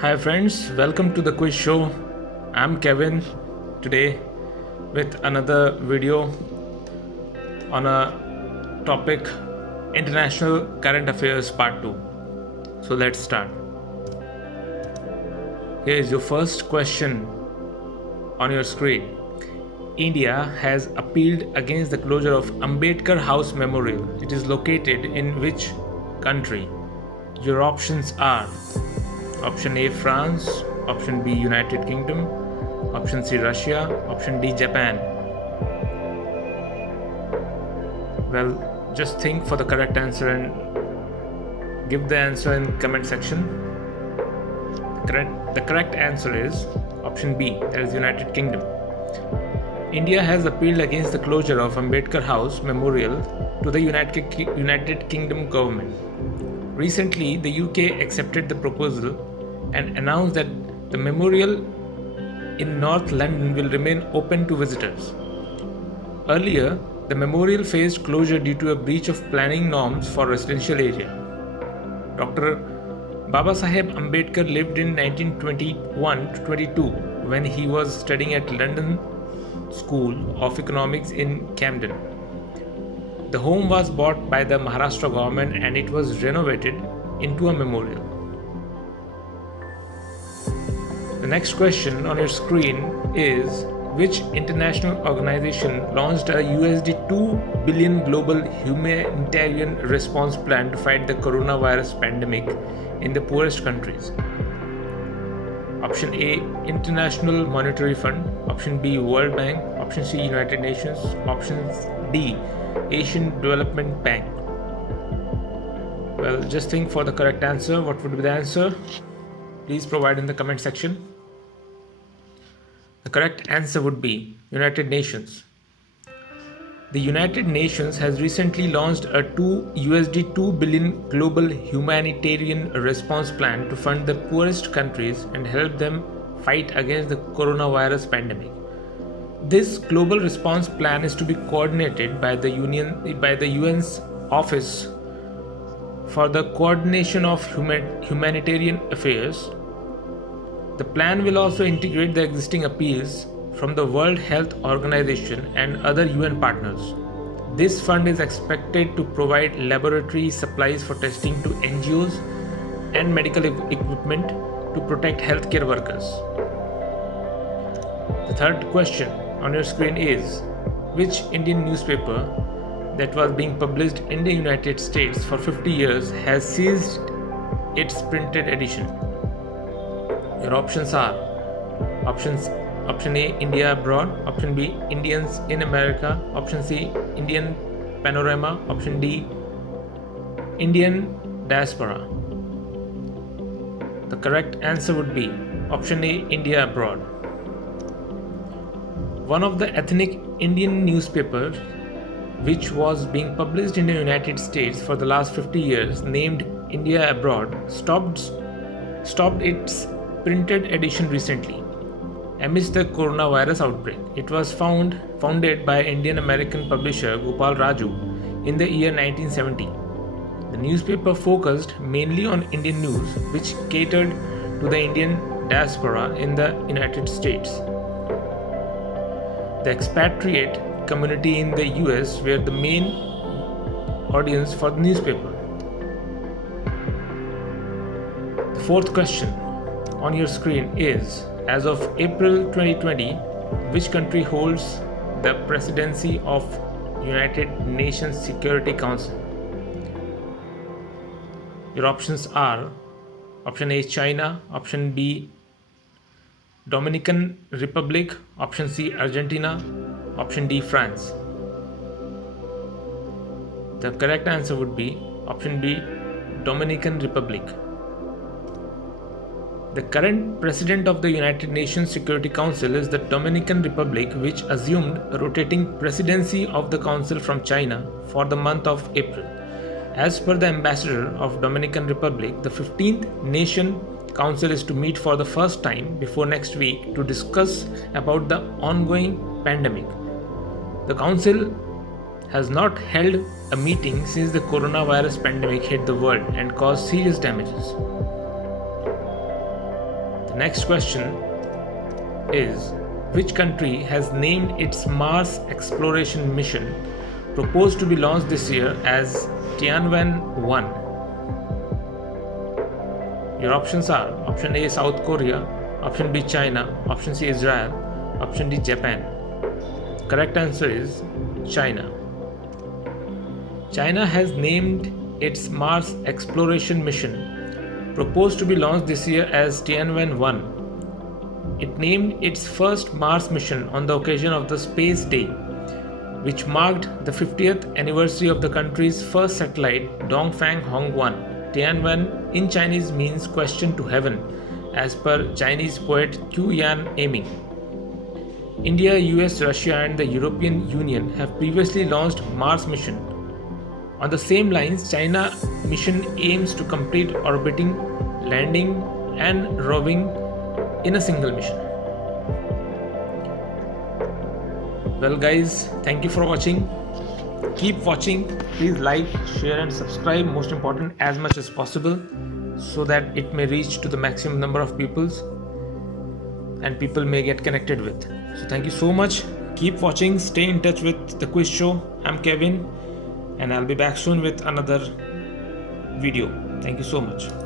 Hi friends, welcome to the quiz show. I'm Kevin today with another video on a topic International Current Affairs Part 2. So let's start. Here is your first question on your screen. India has appealed against the closure of Ambedkar House Memorial. It is located in which country? Your options are Option A France, Option B United Kingdom, Option C Russia, Option D Japan. Well, just think for the correct answer and give the answer in comment section. The correct answer is Option B, that is United Kingdom. India has appealed against the closure of Ambedkar House Memorial to the United Kingdom government. Recently, the UK accepted the proposal and announced that the memorial in North London will remain open to visitors. Earlier, the memorial faced closure due to a breach of planning norms for residential area. Dr. Babasaheb Ambedkar lived in 1921 to 22 when he was studying at London School of Economics in Camden. The home was bought by the Maharashtra government and it was renovated into a memorial. The next question on your screen is: which international organization launched a USD 2 billion global humanitarian response plan to fight the coronavirus pandemic in the poorest countries? Option A, International Monetary Fund. Option B, World Bank. Option C, United Nations. Option D, Asian Development Bank. Well, just think for the correct answer. What would be the answer? Please provide in the comment section. The correct answer would be United Nations. The United Nations has recently launched a USD 2 billion global humanitarian response plan to fund the poorest countries and help them fight against the coronavirus pandemic. This global response plan is to be coordinated by the UN's Office for the Coordination of Humanitarian Affairs. The plan will also integrate the existing appeals from the World Health Organization and other UN partners. This fund is expected to provide laboratory supplies for testing to NGOs and medical equipment to protect healthcare workers. The third question on your screen is: which Indian newspaper that was being published in the United States for 50 years has ceased its printed edition? Your options are Option A, India Abroad. Option B, Indians in America. Option C, Indian Panorama. Option D, Indian Diaspora. The correct answer would be Option A, India Abroad. One of the ethnic Indian newspapers which was being published in the United States for the last 50 years, named India Abroad, stopped its printed edition recently amidst the coronavirus outbreak. It was founded by Indian American publisher Gopal Raju in the year 1970. The newspaper focused mainly on Indian news, which catered to the Indian diaspora in the United States. The expatriate community in the US were the main audience for the newspaper. The fourth question on your screen is: as of April 2020, which country holds the presidency of United Nations Security Council? Your options are Option A, China. Option B, Dominican Republic. Option C, Argentina. Option D, France. The correct answer would be Option B, Dominican Republic. The current president of the United Nations Security Council is the Dominican Republic, which assumed a rotating presidency of the council from China for the month of April. As per the ambassador of Dominican Republic, the 15th Nation Council is to meet for the first time before next week to discuss about the ongoing pandemic. The council has not held a meeting since the coronavirus pandemic hit the world and caused serious damages. Next question is, which country has named its Mars exploration mission proposed to be launched this year as Tianwen-1? Your options are option A South Korea, option B China, option C Israel, option D Japan. Correct answer is China. China has named its Mars exploration mission proposed to be launched this year as Tianwen-1. It named its first Mars mission on the occasion of the Space Day, which marked the 50th anniversary of the country's first satellite, Dongfang Hong-1. Tianwen in Chinese means question to heaven, as per Chinese poet Qu Yan Aiming. India, US, Russia and the European Union have previously launched Mars mission. On the same lines, China mission aims to complete orbiting, landing and roving in a single mission. Well guys, thank you for watching. Keep watching. Please like, share and subscribe, most important, as much as possible, so that it may reach to the maximum number of people and people may get connected with. So thank you so much. Keep watching. Stay in touch with the quiz show. I'm Kevin and I'll be back soon with another video. Thank you so much.